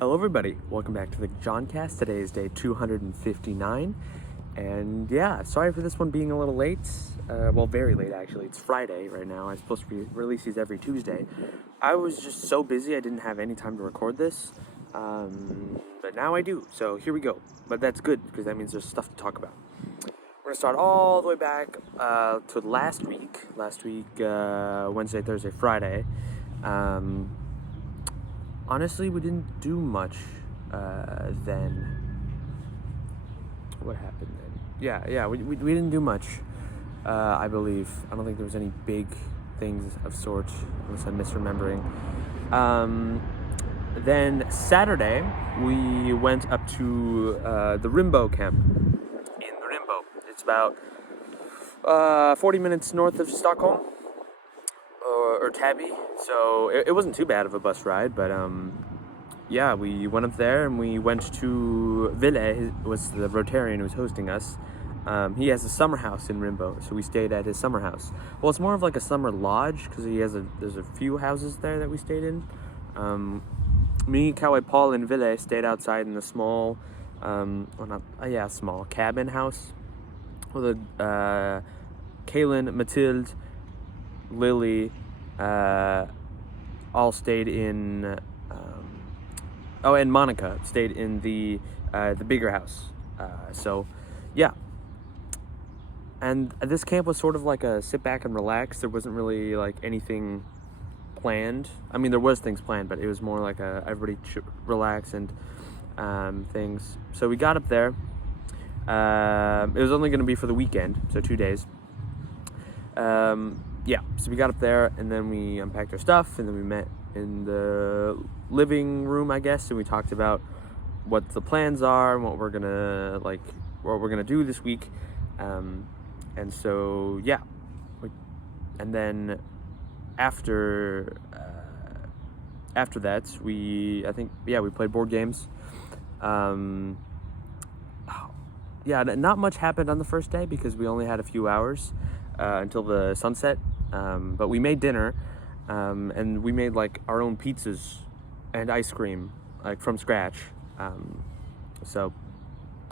Hello everybody, welcome back to the Johncast. Today is day 259, and yeah, sorry for this one being a little late, very late actually. It's Friday right now. I'm supposed to release these every Tuesday. I was just so busy I didn't have any time to record this, but now I do, so here we go. But that's good, because that means there's stuff to talk about. We're going to start all the way back to last week, Wednesday, Thursday, Friday. Honestly, we didn't do much then. What happened then? Yeah, we didn't do much, I believe. I don't think there was any big things of sorts, unless I'm misremembering. Then Saturday, we went up to the Rimbo camp in Rimbo. It's about 40 minutes north of Stockholm. Or Tabby, so it wasn't too bad of a bus ride, but yeah, we went up there and we went to Ville, was the Rotarian who was hosting us. He has a summer house in Rimbo, so we stayed at his summer house. Well, it's more of like a summer lodge, because there's a few houses there that we stayed in. Me, Cowboy Paul, and Ville stayed outside in a small, small cabin house with Kaylin, Mathilde, Lily, all stayed in, and Monica stayed in the bigger house. So, yeah. And this camp was sort of like a sit back and relax. There wasn't really like anything planned. I mean, there was things planned, but it was more like everybody relax and things. So we got up there. It was only going to be for the weekend, so 2 days. Yeah, so we got up there and then we unpacked our stuff and then we met in the living room, I guess, and we talked about what the plans are and what we're gonna do this week. And so yeah, and then after that we played board games. Not much happened on the first day because we only had a few hours until the sunset. But we made dinner, and we made like our own pizzas and ice cream, like from scratch. So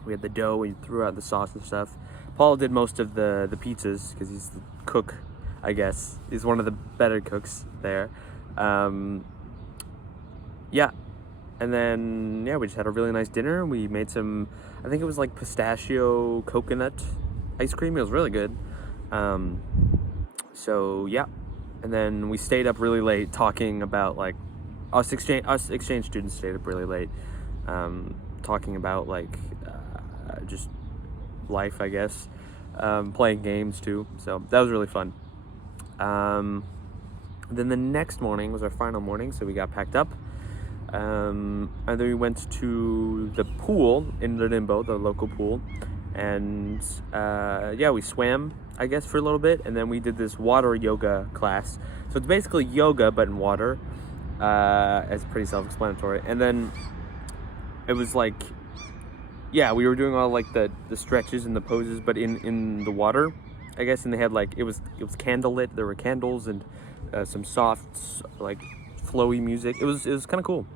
we had the dough, we threw out the sauce and stuff. Paul did most of the pizzas because he's the cook, I guess. He's one of the better cooks there. And then we just had a really nice dinner. We made some, I think it was like pistachio coconut ice cream. It was really good. So yeah, and then we stayed up really late talking about like us exchange students stayed up really late, talking about like just life, I guess, playing games too. So that was really fun. Then the next morning was our final morning, so we got packed up, and then we went to the pool in Rimbo, the local pool, and we swam, I guess, for a little bit, and then we did this water yoga class. So it's basically yoga but in water. It's pretty self-explanatory. And then it was like, we were doing all like the stretches and the poses, but in the water, I guess. And they had like it was candlelit. There were candles and some soft like flowy music. It was kind of cool.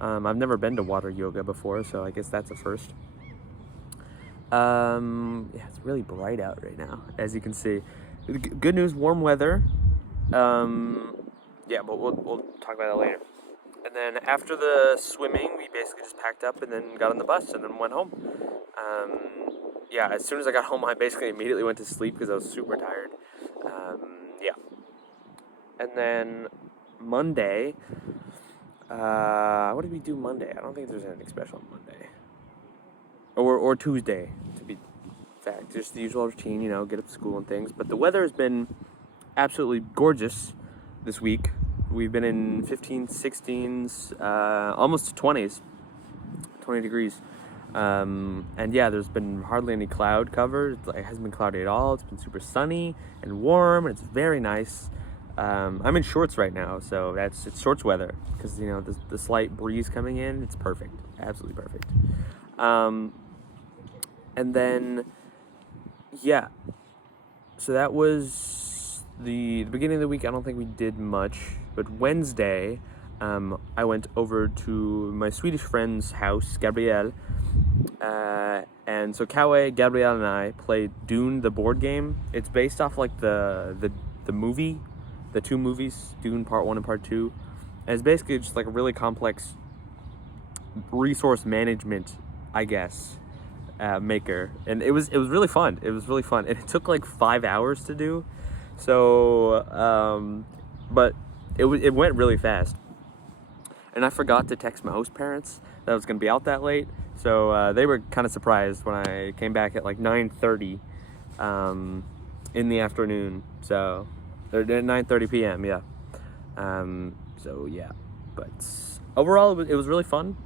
I've never been to water yoga before, so I guess that's a first. It's really bright out right now, as you can see. Good news, warm weather. But we'll talk about that later. And then after the swimming, we basically just packed up and then got on the bus and then went home. As soon as I got home, I basically immediately went to sleep because I was super tired. And then Monday, what did we do Monday? I don't think there's anything special on Monday. Or Tuesday, to be fact. Just the usual routine, get up to school and things. But the weather has been absolutely gorgeous this week. We've been in 15s, 16s, almost 20s, 20 degrees. There's been hardly any cloud cover. It hasn't been cloudy at all. It's been super sunny and warm, and it's very nice. I'm in shorts right now, so it's shorts weather because, the slight breeze coming in, it's perfect. Absolutely perfect. And then, so that was the beginning of the week. I don't think we did much, but Wednesday, I went over to my Swedish friend's house, Gabrielle. And so Kawe, Gabrielle, and I played Dune, the board game. It's based off like the movie, the two movies, Dune Part 1 and Part 2. And it's basically just like a really complex resource management, I guess, maker. And it was really fun. It was really fun. And it took like 5 hours to do. So, but it went really fast. And I forgot to text my host parents that I was going to be out that late. So they were kind of surprised when I came back at like 9:30 in the afternoon. So, or 9:30 p.m., yeah. So, yeah. But overall, it was really fun.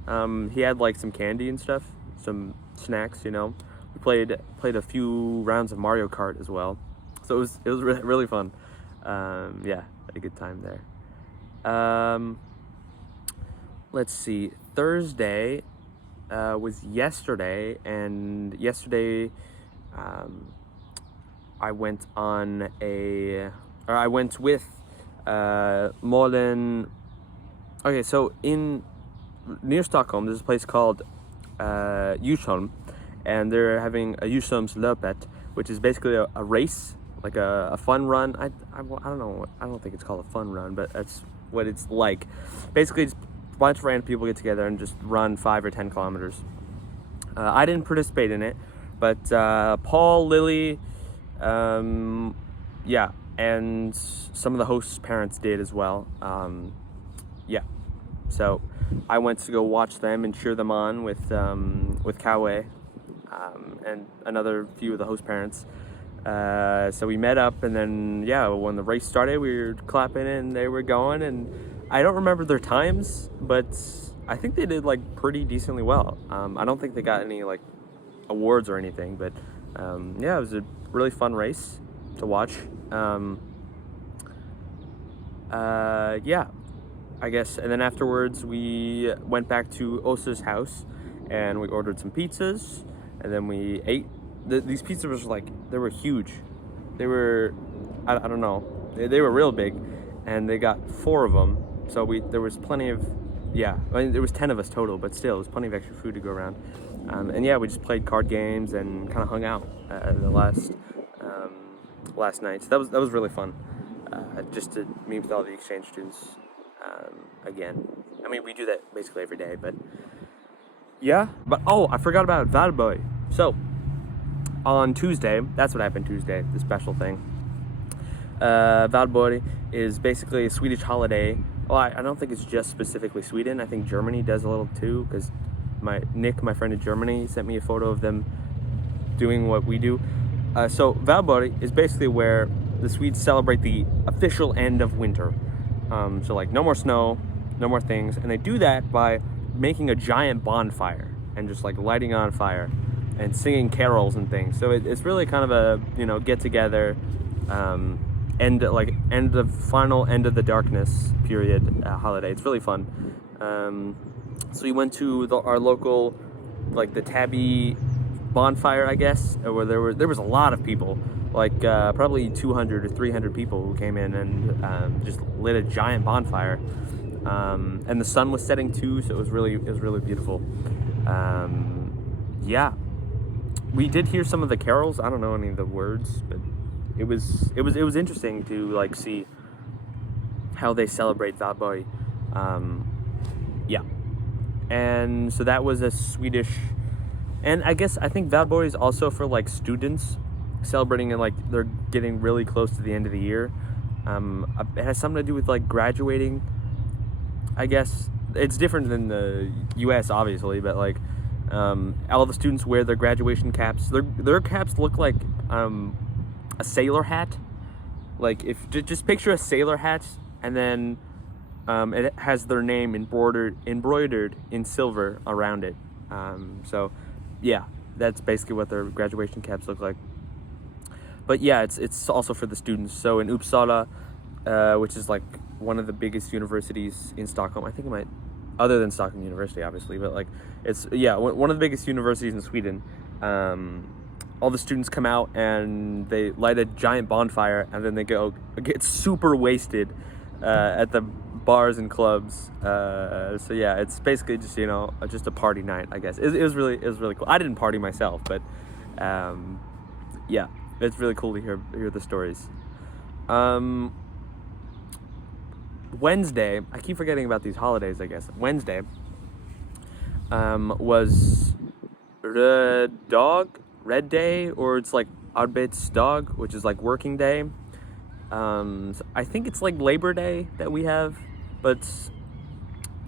He had like some candy and stuff, some snacks, you know. We played a few rounds of Mario Kart as well. So it was really fun. Yeah, had a good time there. Let's see. Thursday was yesterday, and yesterday I went with Malin. Okay, so near Stockholm, there's a place called Djursholm, and they're having a Djursholmslöpet, which is basically a race, like a fun run. I don't know. I don't think it's called a fun run, but that's what it's like. Basically, it's a bunch of random people get together and just run 5 or 10 kilometers. I didn't participate in it, but Paul, Lily, yeah, and some of the hosts' parents did as well. Yeah, so I went to go watch them and cheer them on with Kawe and another few of the host parents. So we met up, and then yeah, when the race started, we were clapping and they were going, and I don't remember their times, but I think they did like pretty decently well. I don't think they got any like awards or anything, but yeah, it was a really fun race to watch. Yeah, I guess. And then afterwards, we went back to Osa's house, and we ordered some pizzas, and then we ate. These pizzas were like, they were huge. They were, I don't know, they were real big, and they got 4 of them. So there was plenty of, yeah, I mean, there was 10 of us total, but still, there was plenty of extra food to go around. And yeah, we just played card games and kind of hung out the last night. So that was really fun, just to meet with all the exchange students again. I mean, we do that basically every day, but yeah. But oh, I forgot about Valborg. So on Tuesday, that's what happened Tuesday, the special thing. Valborg is basically a Swedish holiday. Well, I don't think it's just specifically Sweden. I think Germany does a little too, because Nick, my friend in Germany, sent me a photo of them doing what we do. So Valborg is basically where the Swedes celebrate the official end of winter. So like no more snow, no more things, and they do that by making a giant bonfire and just like lighting on fire and singing carols and things. So it's really kind of a, you know, get together, end the final end of the darkness period holiday. It's really fun. So we went to our local, like the Tabby bonfire, I guess, where there was a lot of people, like probably 200 or 300 people who came in and just lit a giant bonfire. And the sun was setting too, so it was really beautiful. Yeah, we did hear some of the carols. I don't know any of the words, but it was interesting to like see how they celebrate Valborg. Yeah, and so that was a Swedish, and I think Valborg is also for like students celebrating, and like they're getting really close to the end of the year. It has something to do with like graduating. I guess it's different than the U.S. obviously, but like all the students wear their graduation caps. Their caps look like a sailor hat. Like if just picture a sailor hat, and then it has their name embroidered in silver around it. So yeah, that's basically what their graduation caps look like. But yeah, it's also for the students. So in Uppsala, which is like one of the biggest universities in Stockholm, I think it might, other than Stockholm University obviously, but like it's, yeah, one of the biggest universities in Sweden. All the students come out and they light a giant bonfire, and then they go get super wasted at the bars and clubs. So yeah, it's basically just, you know, just a party night, I guess. It was really cool. I didn't party myself, but yeah, it's really cool to hear the stories. Wednesday, I keep forgetting about these holidays, I guess. Wednesday was Red Day, or it's like Arbeidsdag, which is like working day. So I think it's like Labor Day that we have, but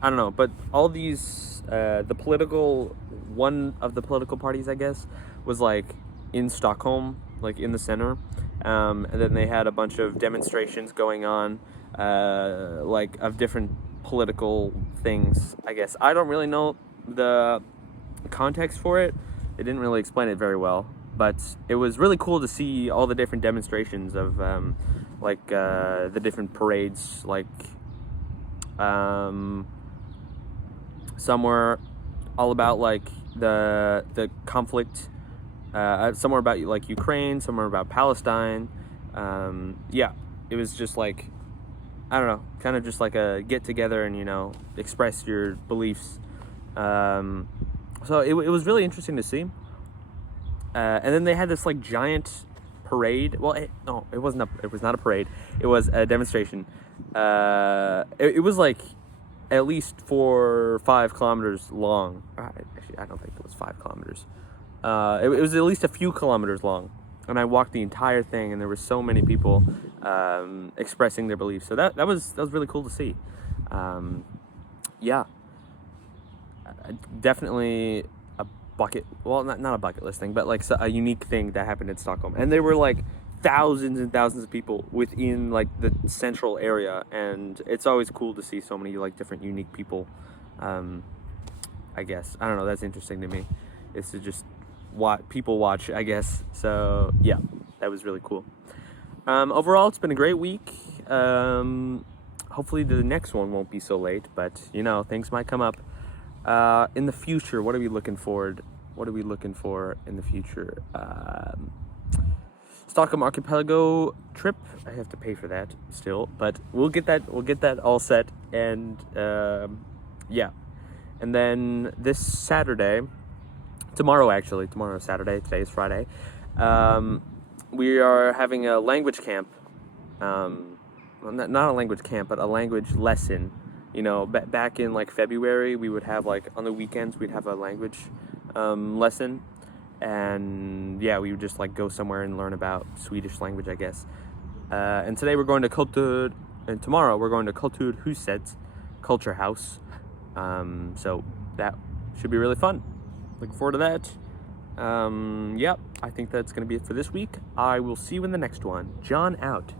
I don't know. But all these, one of the political parties, I guess, was like in Stockholm, like in the center. And then they had a bunch of demonstrations going on, like of different political things, I guess. I don't really know the context for it. They didn't really explain it very well, but it was really cool to see all the different demonstrations of the different parades. Like some were all about like the conflict. Some were about like Ukraine, some were about Palestine. Yeah, it was just like, I don't know, kind of just like a get together and, you know, express your beliefs. So it was really interesting to see. And then they had this like giant parade. Well, it was not a parade. It was a demonstration. It was like at least 4 or 5 kilometers long. Actually, I don't think it was 5 kilometers. It was at least a few kilometers long. And I walked the entire thing, and there were so many people expressing their beliefs. So that was really cool to see. Yeah, definitely a bucket. Well, not a bucket list thing, but like a unique thing that happened in Stockholm. And there were like thousands and thousands of people within like the central area, and it's always cool to see so many like different unique people. I guess, I don't know. That's interesting to me. It's to just people watch, I guess. So yeah, that was really cool. Overall, it's been a great week. Hopefully the next one won't be so late, but you know, things might come up in the future. What are we looking for in the future? Stockholm Archipelago trip. I have to pay for that still, but we'll get that all set. And yeah, and then this Saturday, tomorrow is Saturday, today is Friday, we are having a language camp. Well, not a language camp, but a language lesson. You know, back in like February, we would have like on the weekends, we'd have a language lesson. And yeah, we would just like go somewhere and learn about Swedish language, I guess. And today we're going to and tomorrow we're going to Kulturhuset, Culture House. So that should be really fun. Looking forward to that. Yeah, I think that's going to be it for this week. I will see you in the next one. John out.